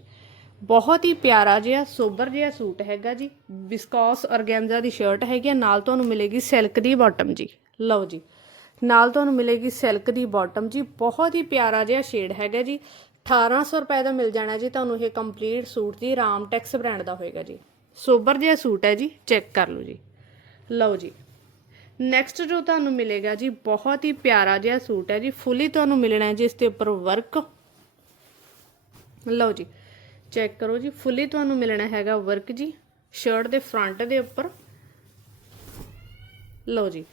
ਬਹੁਤ ਹੀ ਪਿਆਰਾ ਜਿਹਾ ਸੋਬਰ ਜਿਹਾ ਸੂਟ ਹੈਗਾ ਜੀ। ਵਿਸਕੋਸ ਔਰਗੈਂਜ਼ਾ ਦੀ ਸ਼ਰਟ ਹੈਗੀ ਆ, ਨਾਲ ਤੁਹਾਨੂੰ ਮਿਲੇਗੀ ਸਿਲਕ ਦੀ ਬਾਟਮ ਜੀ। ਲਓ ਜੀ ਨਾਲ ਤੁਹਾਨੂੰ ਮਿਲੇਗੀ ਸਿਲਕ ਦੀ ਬਾਟਮ ਜੀ। ਬਹੁਤ ਹੀ ਪਿਆਰਾ ਜਿਹਾ ਸ਼ੇਡ ਹੈਗਾ ਜੀ। 1800 ਰੁਪਏ ਦਾ ਮਿਲ ਜਾਣਾ ਜੀ, ਤੁਹਾਨੂੰ ਇਹ ਕੰਪਲੀਟ ਸੂਟ ਜੀ, ਰਾਮ ਟੈਕਸ ਬ੍ਰਾਂਡ ਦਾ ਹੋਏਗਾ ਜੀ। ਸੋਬਰ ਜਿਹਾ ਸੂਟ ਹੈ ਜੀ, ਚੈੱਕ ਕਰ ਲਓ ਜੀ। ਲਓ ਜੀ। ਨੈਕਸਟ ਜੋ ਤੁਹਾਨੂੰ ਮਿਲੇਗਾ ਜੀ, ਬਹੁਤ ਹੀ ਪਿਆਰਾ ਜਿਹਾ ਸੂਟ ਹੈ ਜੀ, ਫੁੱਲੀ ਤੁਹਾਨੂੰ ਮਿਲਣਾ ਹੈ ਜੀ, ਇਸ ਦੇ ਉੱਪਰ ਵਰਕ ਲਓ ਜੀ, ਚੈੱਕ ਕਰੋ ਜੀ, ਫੁੱਲੀ ਤੁਹਾਨੂੰ ਮਿਲਣਾ ਹੈਗਾ ਵਰਕ ਜੀ ਸ਼ਰਟ ਦੇ ਫਰੰਟ ਦੇ ਉੱਪਰ। ਲਓ ਜੀ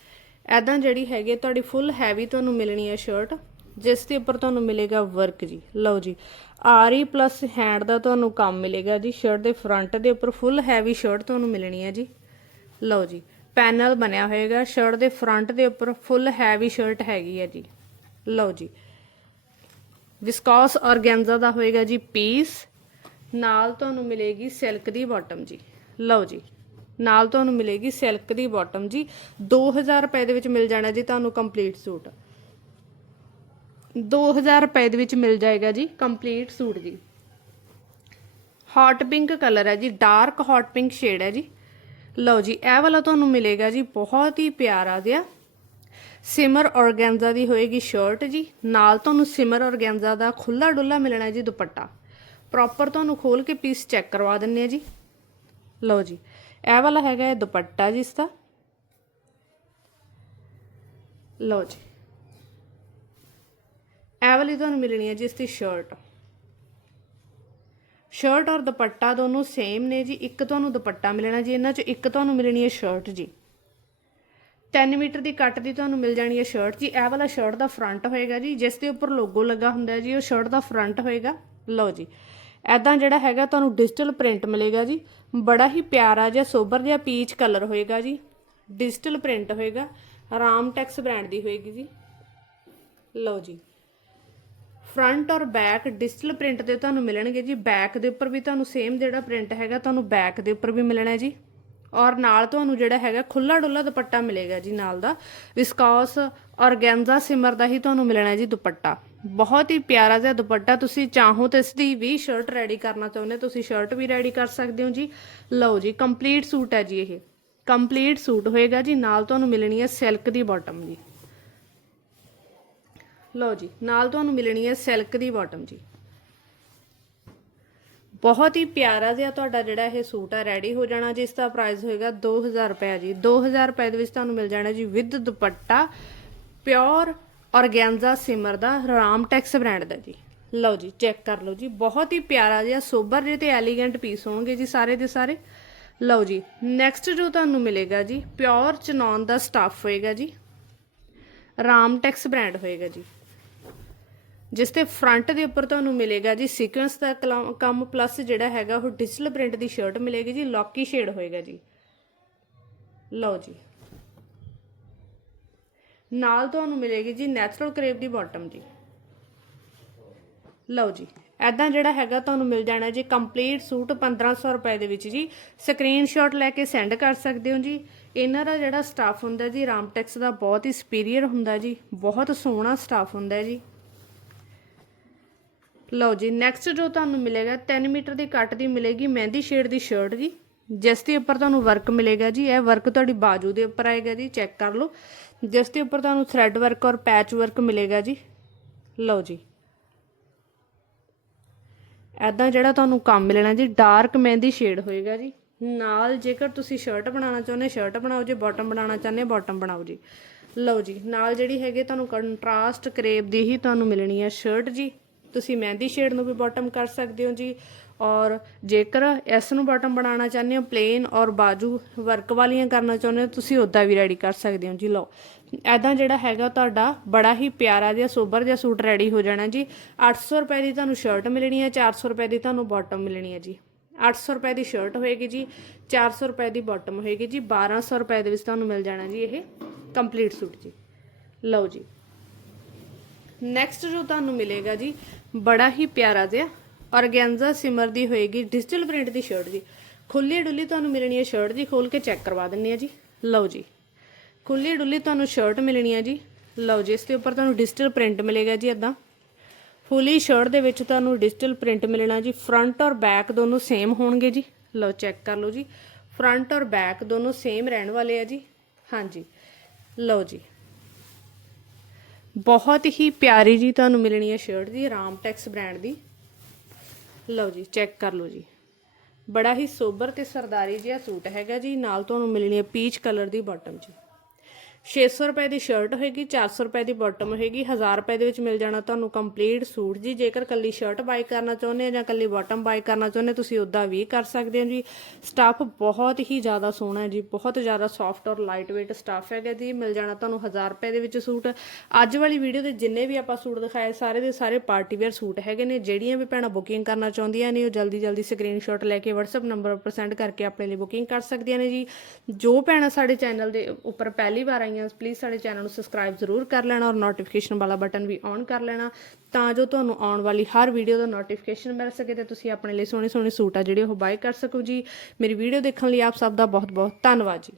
ਐਦਾਂ ਜਿਹੜੀ ਹੈਗੀ ਹੈ ਤੁਹਾਡੀ ਫੁੱਲ ਹੈਵੀ ਤੁਹਾਨੂੰ ਮਿਲਣੀ ਹੈ ਸ਼ਰਟ ਜਿਸ ਦੇ ਉੱਪਰ ਤੁਹਾਨੂੰ ਮਿਲੇਗਾ ਵਰਕ ਜੀ। ਲਓ ਜੀ, ਆਰੀ ਪਲੱਸ ਹੈਂਡ ਦਾ ਤੁਹਾਨੂੰ ਕੰਮ ਮਿਲੇਗਾ ਜੀ। ਸ਼ਰਟ ਦੇ ਫਰੰਟ ਦੇ ਉੱਪਰ ਫੁੱਲ ਹੈਵੀ ਸ਼ਰਟ ਤੁਹਾਨੂੰ ਮਿਲਣੀ ਹੈ ਜੀ। ਲਓ ਜੀ ਪੈਨਲ ਬਣਿਆ ਹੋਏਗਾ। ਸ਼ਰਟ ਦੇ ਫਰੰਟ ਦੇ ਉੱਪਰ ਫੁੱਲ ਹੈਵੀ ਸ਼ਰਟ ਹੈਗੀ ਹੈ ਜੀ। ਲਓ ਜੀ ਵਿਸਕੋਸ ਔਰਗੈਂਜ਼ਾ ਦਾ ਹੋਏਗਾ ਜੀ ਪੀਸ ਨਾਲ ਤੁਹਾਨੂੰ ਮਿਲੇਗੀ ਸਿਲਕ ਦੀ ਬਾਟਮ ਜੀ। ਲਓ ਜੀ, ਨਾਲ ਤੁਹਾਨੂੰ ਮਿਲੇਗੀ ਸਿਲਕ ਦੀ ਬਾਟਮ ਜੀ। 2000 ਰੁਪਏ ਦੇ ਵਿੱਚ ਮਿਲ ਜਾਣਾ ਜੀ ਤੁਹਾਨੂੰ ਕੰਪਲੀਟ ਸੂਟ। 2000 ਰੁਪਏ ਦੇ ਵਿੱਚ ਮਿਲ ਜਾਏਗਾ ਜੀ ਕੰਪਲੀਟ ਸੂਟ ਜੀ। ਹੌਟ ਪਿੰਕ ਕਲਰ ਹੈ ਜੀ ਡਾਰਕ ਹੌਟ ਪਿੰਕ ਸ਼ੇਡ ਹੈ ਜੀ। ਲਓ ਜੀ, ਇਹ ਵਾਲਾ ਤੁਹਾਨੂੰ ਮਿਲੇਗਾ ਜੀ, ਬਹੁਤ ਹੀ ਪਿਆਰਾ ਜਿਹਾ। ਸਿਮਰ ਔਰਗੈਂਜ਼ਾ ਦੀ ਹੋਏਗੀ ਸ਼ਰਟ ਜੀ। ਨਾਲ ਤੁਹਾਨੂੰ ਸਿਮਰ ਔਰਗੈਂਜ਼ਾ ਦਾ ਖੁੱਲਾ ਡੁੱਲਾ ਮਿਲਣਾ ਜੀ ਦੁਪੱਟਾ। ਪ੍ਰੋਪਰ ਤੁਹਾਨੂੰ ਖੋਲ ਕੇ ਪੀਸ ਚੈੱਕ ਕਰਵਾ ਦਿੰਨੇ ਆ ਜੀ। ਲਓ ਜੀ, ਇਹ ਵਾਲਾ ਹੈਗਾ ਹੈ ਦੁਪੱਟਾ ਜੀ ਇਸ ਦਾ। ਲਓ ਜੀ। ਇਹ ਵਾਲੀ ਤੁਹਾਨੂੰ ਮਿਲਣੀ ਹੈ ਜੀ ਇਸ ਦੀ ਸ਼ਰਟ ਸ਼ਰਟ ਔਰ ਦੁਪੱਟਾ ਦੋਨੋਂ ਸੇਮ ਨੇ ਜੀ। ਇੱਕ ਤੁਹਾਨੂੰ ਦੁਪੱਟਾ ਮਿਲਣਾ ਜੀ। ਇਹਨਾਂ ਚੋਂ ਇੱਕ ਤੁਹਾਨੂੰ ਮਿਲਣੀ ਹੈ ਸ਼ਰਟ ਜੀ। 10 ਮੀਟਰ ਦੀ ਕੱਟ ਦੀ ਤੁਹਾਨੂੰ ਮਿਲ ਜਾਣੀ ਹੈ ਸ਼ਰਟ ਜੀ। ਇਹ ਵਾਲਾ ਸ਼ਰਟ ਦਾ ਫਰੰਟ ਹੋਏਗਾ ਜੀ। ਜਿਸ ਦੇ ਉੱਪਰ ਲੋਗੋ ਲੱਗਾ ਹੁੰਦਾ ਹੈ ਜੀ, ਉਹ ਸ਼ਰਟ ਦਾ ਫਰੰਟ ਹੋਏਗਾ। ਲਓ ਜੀ। ਐਦਾਂ ਜਿਹੜਾ ਹੈਗਾ ਤੁਹਾਨੂੰ ਡਿਜੀਟਲ ਪ੍ਰਿੰਟ ਮਿਲੇਗਾ ਜੀ। ਬੜਾ ਹੀ ਪਿਆਰਾ ਜਿਹਾ ਸੋਬਰ ਜਿਹਾ ਪੀਚ ਕਲਰ ਹੋਏਗਾ ਜੀ। ਡਿਜੀਟਲ ਪ੍ਰਿੰਟ ਹੋਏਗਾ। ਰਾਮਟੈਕਸ ਬ੍ਰਾਂਡ ਦੀ ਹੋਏਗੀ ਜੀ। ਲਓ ਜੀ। ਫਰੰਟ ਔਰ ਬੈਕ ਡਿਜੀਟਲ ਪ੍ਰਿੰਟ ਦੇ ਤੁਹਾਨੂੰ ਮਿਲਣਗੇ ਜੀ। ਬੈਕ ਦੇ ਉੱਪਰ ਵੀ ਤੁਹਾਨੂੰ ਸੇਮ ਜਿਹੜਾ ਪ੍ਰਿੰਟ ਹੈਗਾ, ਤੁਹਾਨੂੰ ਬੈਕ ਦੇ ਉੱਪਰ ਵੀ ਮਿਲਣਾ ਹੈ ਜੀ। ਔਰ ਨਾਲ ਤੁਹਾਨੂੰ ਜਿਹੜਾ ਹੈਗਾ ਖੁੱਲਾ ਡੁੱਲਾ ਦੁਪੱਟਾ ਮਿਲੇਗਾ ਜੀ ਨਾਲ ਦਾ। ਵਿਸਕੋਸ ਔਰਗੈਂਜ਼ਾ ਸਿਮਰ ਦਾ ਹੀ ਤੁਹਾਨੂੰ ਮਿਲਣਾ ਜੀ ਦੁਪੱਟਾ। ਬਹੁਤ ਹੀ ਪਿਆਰਾ ਜਿਹਾ ਦੁਪੱਟਾ। ਤੁਸੀਂ ਚਾਹੋ ਤਾਂ ਇਸ ਦੀ ਵੀ ਸ਼ਰਟ ਰੈਡੀ ਕਰਨਾ ਚਾਹੁੰਦੇ ਤੁਸੀਂ ਸ਼ਰਟ ਵੀ ਰੈਡੀ ਕਰ ਸਕਦੇ ਹੋ ਜੀ। ਲਓ ਜੀ ਕੰਪਲੀਟ ਸੂਟ ਹੈ ਜੀ ਇਹ। ਕੰਪਲੀਟ ਸੂਟ ਹੋਏਗਾ ਜੀ। ਨਾਲ ਤੁਹਾਨੂੰ ਮਿਲਣੀ ਹੈ ਸਿਲਕ ਦੀ ਬਾਟਮ ਜੀ। ਲਓ ਜੀ, ਨਾਲ ਤੁਹਾਨੂੰ ਮਿਲਣੀ ਹੈ ਸਿਲਕ ਦੀ ਬਾਟਮ ਜੀ। ਬਹੁਤ ਹੀ ਪਿਆਰਾ ਜਿਹਾ ਤੁਹਾਡਾ ਜਿਹੜਾ ਇਹ ਸੂਟ ਆ ਰੈਡੀ ਹੋ ਜਾਣਾ ਜਿਸ ਦਾ ਪ੍ਰਾਈਸ ਹੋਏਗਾ 2000 ਰੁਪਏ ਜੀ। 2000 ਰੁਪਏ ਦੇ ਵਿੱਚ ਤੁਹਾਨੂੰ ਮਿਲ ਜਾਣਾ ਜੀ with dupatta pure organza Simar the Ram tax brand ਦਾ ਜੀ। ਲਓ ਜੀ ਚੈੱਕ ਕਰ ਲਓ ਜੀ, ਬਹੁਤ ਹੀ ਪਿਆਰਾ ਜਿਹਾ, ਸੋਬਰ ਜਿਹੇ ਤੇ ਐਲੀਗੈਂਟ ਪੀਸ ਹੋਣਗੇ ਜੀ ਸਾਰੇ ਦੇ ਸਾਰੇ। ਲਓ ਜੀ ਨੈਕਸਟ ਜੋ ਤੁਹਾਨੂੰ ਮਿਲੇਗਾ ਜੀ ਪਿਓਰ ਚਨੌਨ ਦਾ ਸਟਾਫ ਹੋਏਗਾ ਜੀ ਰਾਮ ਟੈਕਸ ਬ੍ਰਾਂਡ ਹੋਏਗਾ ਜੀ। ਜਿਸ ਤੇ ਫਰੰਟ ਦੇ ਉੱਪਰ ਤੁਹਾਨੂੰ ਮਿਲੇਗਾ ਜੀ ਸੀਕੁਐਂਸ ਦਾ ਕਲਾ- ਕੰਮ ਪਲੱਸ ਜਿਹੜਾ ਹੈਗਾ ਉਹ ਡਿਜੀਟਲ ਪ੍ਰਿੰਟ ਦੀ ਸ਼ਰਟ ਮਿਲੇਗੀ ਜੀ, ਲੌਕੀ ਸ਼ੇਡ ਹੋਏਗਾ ਜੀ। ਲਓ ਜੀ। ਨਾਲ ਤੁਹਾਨੂੰ ਮਿਲੇਗੀ ਜੀ ਨੈਚੁਰਲ ਕਰੇਪ ਦੀ ਬਾਟਮ ਜੀ। ਲਓ ਜੀ। ਐਦਾਂ ਜਿਹੜਾ ਹੈਗਾ ਤੁਹਾਨੂੰ ਮਿਲ ਜਾਣਾ ਜੀ ਕੰਪਲੀਟ ਸੂਟ 1500 ਰੁਪਏ ਦੇ ਵਿੱਚ ਜੀ। ਸਕਰੀਨਸ਼ਾਟ ਲੈ ਕੇ ਸੈਂਡ ਕਰ ਸਕਦੇ ਹੋ ਜੀ। ਇਹਨਾਂ ਦਾ ਜਿਹੜਾ ਸਟਾਫ ਹੁੰਦਾ ਜੀ ਰਾਮਟੈਕਸ ਦਾ ਬਹੁਤ ਹੀ ਸੁਪੀਰੀਅਰ ਹੁੰਦਾ ਜੀ। ਬਹੁਤ ਸੋਹਣਾ ਸਟਾਫ ਹੁੰਦਾ ਜੀ। ਲਓ ਜੀ ਨੈਕਸਟ ਜੋ ਤੁਹਾਨੂੰ ਮਿਲੇਗਾ 3 ਮੀਟਰ ਦੀ ਕੱਟ ਦੀ ਮਿਲੇਗੀ, ਮਹਿੰਦੀ ਸ਼ੇਡ ਦੀ ਸ਼ਰਟ ਜੀ। ਜਿਸ ਦੇ ਉੱਪਰ ਤੁਹਾਨੂੰ ਵਰਕ ਮਿਲੇਗਾ ਜੀ, ਇਹ ਵਰਕ ਤੁਹਾਡੀ ਬਾਜੂ ਦੇ ਉੱਪਰ ਆਏਗਾ ਜੀ ਚੈੱਕ ਕਰ ਲਓ। ਜਿਸ ਦੇ ਉੱਪਰ ਤੁਹਾਨੂੰ ਥ੍ਰੈਡ ਵਰਕ ਔਰ ਪੈਚ ਵਰਕ ਮਿਲੇਗਾ ਜੀ। ਲਓ ਜੀ। ਐਦਾਂ ਜਿਹੜਾ ਤੁਹਾਨੂੰ ਕੰਮ ਮਿਲਣਾ ਜੀ ਡਾਰਕ ਮਹਿੰਦੀ ਸ਼ੇਡ ਹੋਏਗਾ ਜੀ। ਨਾਲ ਜੇਕਰ ਤੁਸੀਂ ਸ਼ਰਟ ਬਣਾਉਣਾ ਚਾਹੁੰਦੇ ਸ਼ਰਟ ਬਣਾਓ ਜੇ ਬਾਟਮ ਬਣਾਉਣਾ ਚਾਹੁੰਦੇ ਬਾਟਮ ਬਣਾਓ ਜੀ। ਲਓ ਜੀ, ਨਾਲ ਜਿਹੜੀ ਹੈਗੀ ਤੁਹਾਨੂੰ ਕੰਟਰਾਸਟ ਕਰੇਪ ਦੀ ਹੀ ਤੁਹਾਨੂੰ ਮਿਲਣੀ ਹੈ ਸ਼ਰਟ ਜੀ। ਤੁਸੀਂ ਮਹਿੰਦੀ ਸ਼ੇਡ ਨੂੰ ਵੀ ਬਾਟਮ ਕਰ ਸਕਦੇ ਹੋ ਜੀ। ਔਰ ਜੇਕਰ ਇਸ ਨੂੰ ਬਾਟਮ ਬਣਾਉਣਾ ਚਾਹੁੰਦੇ ਹੋ ਪਲੇਨ ਔਰ ਬਾਜੂ ਵਰਕ ਵਾਲੀਆਂ ਕਰਨਾ ਚਾਹੁੰਦੇ ਹੋ, ਤੁਸੀਂ ਉੱਦਾਂ ਵੀ ਰੈਡੀ ਕਰ ਸਕਦੇ ਹੋ ਜੀ। ਲਓ ਐਦਾਂ ਜਿਹੜਾ ਹੈਗਾ ਤੁਹਾਡਾ ਬੜਾ ਹੀ ਪਿਆਰਾ ਜਿਹਾ ਸੋਬਰ ਜਿਹਾ ਸੂਟ ਰੈਡੀ ਹੋ ਜਾਣਾ ਜੀ। 800 ਰੁਪਏ ਦੀ ਤੁਹਾਨੂੰ ਸ਼ਰਟ ਮਿਲਣੀ ਹੈ 400 ਰੁਪਏ ਦੀ ਤੁਹਾਨੂੰ ਬਾਟਮ ਮਿਲਣੀ ਹੈ ਜੀ। 800 ਰੁਪਏ ਦੀ ਸ਼ਰਟ ਹੋਏਗੀ ਜੀ 400 ਰੁਪਏ ਦੀ ਬਾਟਮ ਹੋਏਗੀ ਜੀ 1200 ਰੁਪਏ ਦੇ ਵਿੱਚ ਤੁਹਾਨੂੰ ਮਿਲ ਜਾਣਾ ਜੀ ਇਹ ਕੰਪਲੀਟ ਸੂਟ ਜੀ। ਲਓ ਜੀ। ਨੈਕਸਟ ਜੋ ਤੁਹਾਨੂੰ ਮਿਲੇਗਾ ਜੀ ਬੜਾ ਹੀ ਪਿਆਰਾ ਜਿਹਾ ਔਰਗੈਂਜ਼ਾ ਸਿਮਰ ਦੀ ਹੋਏਗੀ ਡਿਜੀਟਲ ਪ੍ਰਿੰਟ ਦੀ ਸ਼ਰਟ ਜੀ। ਖੁੱਲੀ ਡੁੱਲੀ ਤੁਹਾਨੂੰ ਮਿਲਣੀ ਹੈ ਸ਼ਰਟ ਜੀ ਖੋਲ ਕੇ ਚੈੱਕ ਕਰਵਾ ਦਿੰਨੀ ਆ ਜੀ। ਲਓ ਜੀ। ਖੁੱਲੀ ਡੁੱਲੀ ਤੁਹਾਨੂੰ ਸ਼ਰਟ ਮਿਲਣੀ ਹੈ ਜੀ। ਲਓ ਜੀ, ਇਸ ਦੇ ਉੱਪਰ ਤੁਹਾਨੂੰ ਡਿਜੀਟਲ ਪ੍ਰਿੰਟ ਮਿਲੇਗਾ ਜੀ ਇਦਾਂ ਫੁੱਲੀ ਸ਼ਰਟ ਦੇ ਵਿੱਚ ਤੁਹਾਨੂੰ ਡਿਜੀਟਲ ਪ੍ਰਿੰਟ ਮਿਲਣਾ ਜੀ। ਫਰੰਟ ਔਰ ਬੈਕ ਦੋਨੋਂ ਸੇਮ ਹੋਣਗੇ ਜੀ। ਲਓ ਚੈੱਕ ਕਰ ਲਓ ਜੀ। ਫਰੰਟ ਔਰ ਬੈਕ ਦੋਨੋਂ ਸੇਮ ਰਹਿਣ ਵਾਲੇ ਆ ਜੀ। ਹਾਂਜੀ। ਲਓ ਜੀ। ਬਹੁਤ ਹੀ ਪਿਆਰੀ ਜੀ ਤੁਹਾਨੂੰ ਮਿਲਣੀ ਹੈ ਸ਼ਰਟ ਜੀ ਰਾਮਟੈਕਸ ਬ੍ਰਾਂਡ ਦੀ। ਲਓ ਜੀ ਚੈੱਕ ਕਰ ਲਓ ਜੀ। ਬੜਾ ਹੀ ਸੋਬਰ ਤੇ ਸਰਦਾਰੀ ਜਿਹਾ ਸੂਟ ਹੈਗਾ ਜੀ, ਨਾਲ ਤੁਹਾਨੂੰ ਮਿਲਣੀ ਹੈ ਪੀਚ ਕਲਰ ਦੀ ਬਾਟਮ ਜੀ। 600 ਰੁਪਏ ਦੀ ਸ਼ਰਟ ਹੋਏਗੀ 400 ਰੁਪਏ ਦੀ ਬਾਟਮ ਹੋਏਗੀ 1000 ਰੁਪਏ ਦੇ ਵਿੱਚ ਮਿਲ ਜਾਣਾ ਤੁਹਾਨੂੰ ਕੰਪਲੀਟ ਸੂਟ ਜੀ। ਜੇਕਰ ਕੱਲੀ ਸ਼ਰਟ ਬਾਈ ਕਰਨਾ ਚਾਹੁੰਦੇ ਆ ਜਾਂ ਕੱਲੀ ਬਾਟਮ ਬਾਈ ਕਰਨਾ ਚਾਹੁੰਦੇ ਤੁਸੀਂ ਉਦਾਂ ਵੀ ਕਰ ਸਕਦੇ ਹੋ ਜੀ। ਸਟਾਫ ਬਹੁਤ ਹੀ ਜ਼ਿਆਦਾ ਸੋਹਣਾ ਹੈ ਜੀ, ਬਹੁਤ ਜ਼ਿਆਦਾ ਸੌਫਟ ਔਰ ਲਾਈਟ weight ਸਟਾਫ ਹੈਗਾ ਜੀ। ਮਿਲ ਜਾਣਾ ਤੁਹਾਨੂੰ 1000 ਰੁਪਏ ਦੇ ਵਿੱਚ ਸੂਟ। ਅੱਜ ਵਾਲੀ ਵੀਡੀਓ ਦੇ ਜਿੰਨੇ ਵੀ ਆਪਾਂ ਸੂਟ ਦਿਖਾਏ, ਸਾਰੇ ਦੇ ਸਾਰੇ ਪਾਰਟੀ ਵੇਅਰ ਸੂਟ ਹੈਗੇ ਨੇ। ਜਿਹੜੀਆਂ ਵੀ ਭੈਣਾਂ ਬੁਕਿੰਗ ਕਰਨਾ ਚਾਹੁੰਦੀਆਂ ਨੇ, ਉਹ ਜਲਦੀ ਜਲਦੀ ਸਕਰੀਨਸ਼ਾਟ ਲੈ ਕੇ WhatsApp ਨੰਬਰ ਉੱਪਰ ਸੈਂਡ ਕਰਕੇ ਆਪਣੇ ਲਈ ਬੁਕਿੰਗ ਕਰ ਸਕਦੀਆਂ ਨੇ ਜੀ। ਜੋ ਭੈਣਾਂ ਸਾਡੇ ਚੈਨਲ ਦੇ ਉੱਪਰ ਪਹਿਲੀ ਵਾਰ ਆਈਆਂ ਪਲੀਜ਼ ਸਾਡੇ ਚੈਨਲ ਨੂੰ ਸਬਸਕ੍ਰਾਈਬ ਜ਼ਰੂਰ ਕਰ ਲੈਣਾ ਔਰ ਨੋਟੀਫਿਕੇਸ਼ਨ ਵਾਲਾ ਬਟਨ ਵੀ ਔਨ ਕਰ ਲੈਣਾ ਤਾਂ ਜੋ ਤੁਹਾਨੂੰ ਆਉਣ ਵਾਲੀ ਹਰ ਵੀਡੀਓ ਦਾ ਨੋਟੀਫਿਕੇਸ਼ਨ ਮਿਲ ਸਕੇ ਤੇ ਤੁਸੀਂ ਆਪਣੇ ਲਈ ਸੋਹਣੇ ਸੋਹਣੇ ਸੂਟ ਆ ਜਿਹੜੇ ਉਹ ਬਾਏ ਕਰ ਸਕੋ ਜੀ। ਮੇਰੀ ਵੀਡੀਓ ਦੇਖਣ ਲਈ ਆਪ ਸਭ ਦਾ ਬਹੁਤ ਬਹੁਤ ਧੰਨਵਾਦ ਜੀ।